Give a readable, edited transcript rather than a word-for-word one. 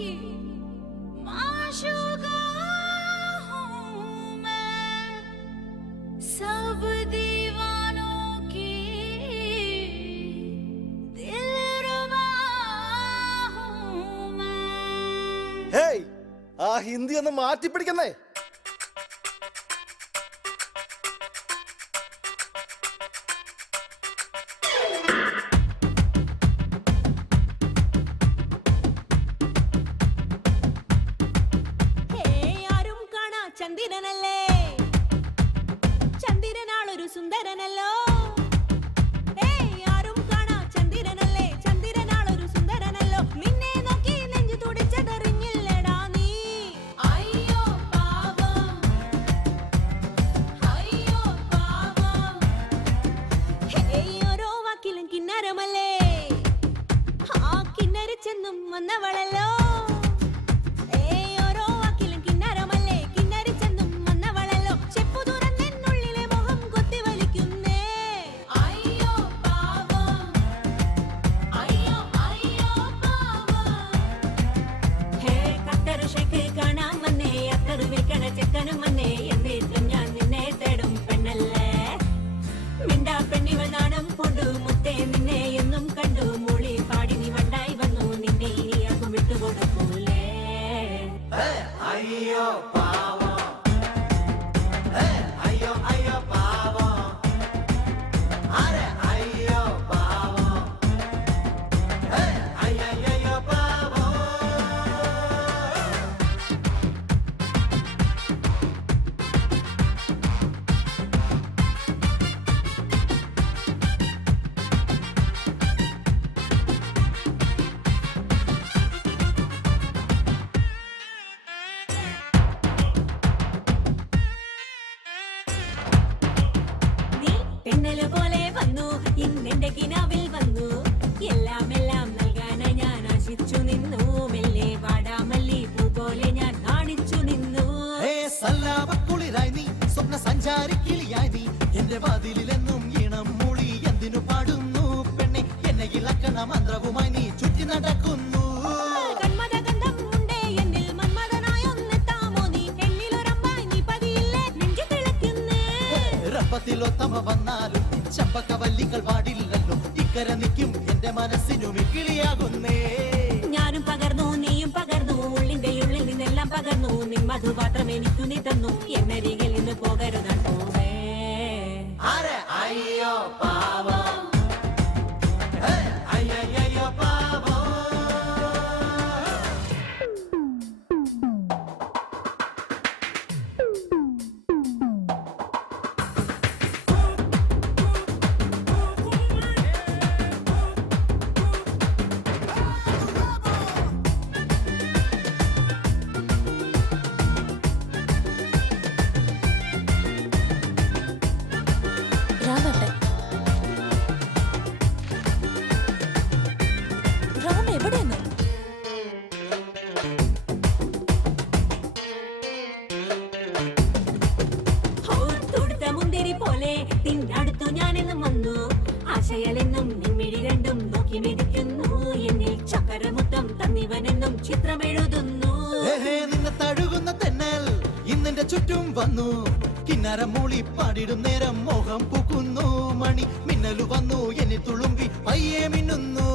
की माशूका हूँ मैं, सब दीवानों की दिलरुबा हूँ मैं। ഹേയ്, ആ ഹിന്ദി ഒന്ന് മാറ്റിപ്പിടിക്കുന്നേ. ചന്ദ്രനല്ലേ, ചന്ദ്രനാളൊരു സുന്ദരനല്ലോ. ആരും കാണാ ചന്ദ്രനല്ലേ, ചന്ദ്രനാളൊരു സുന്ദരനല്ലോ. നിന്നെ നോക്കി നെഞ്ചു തുടിച്ചതറിഞ്ഞില്ലടാ നീ. അയ്യോ പാവം, അയ്യോ പാവം. ഓരോ വാക്കിലും കിന്നരമല്ലേ, ആ കിന്നരി ചെന്നും വന്നവളല്ലോ. എന്റെ വാതിലെന്നും ഈണം മൂളി എന്തിനു പാടുന്നു പെണ്ണെ, എന്നെ ഇളക്കണ മന്ത്രവുമായി നീ ചുറ്റി നടക്കുന്നു. റപ്പത്തിലൊത്തമ വന്നാലും ചമ്പക്കവല്ലികൾ പാടില്ലല്ലോ, ഇക്കര നിൽക്കും എന്റെ മനസ്സിനും കിളിയാകുന്നേ. ഞാനും പകർന്നു, നീയും പകർന്നു, ഉള്ളിന്റെ ഉള്ളിൽ നിന്നെല്ലാം പകർന്നു. നിൻ മധുപാത്രം എനിക്കു നീ തന്നു, എന്നരികിൽ നിന്ന് പോകരുതോ. അയ്യോ പാവം, അയ്യോ പാവം. ആശയലെന്നും നിമ്മിഴി രണ്ടും നോക്കി മെതിക്കുന്നു, എന്നിൽ ചക്കരമുത്തം തന്നിവനെന്നും ചിത്രമെഴുതുന്നു. നിന്നെ തഴുകുന്ന തെന്നൽ ഇന്നെന്റെ ചുറ്റും വന്നു, കിന്നരം മൂളി പാടിടും നേരം മോഹം പൂക്കുന്നു. മണി മിന്നലു വന്നു എന്നിൽ തുളുമ്പി പയ്യെ മിന്നുന്നു.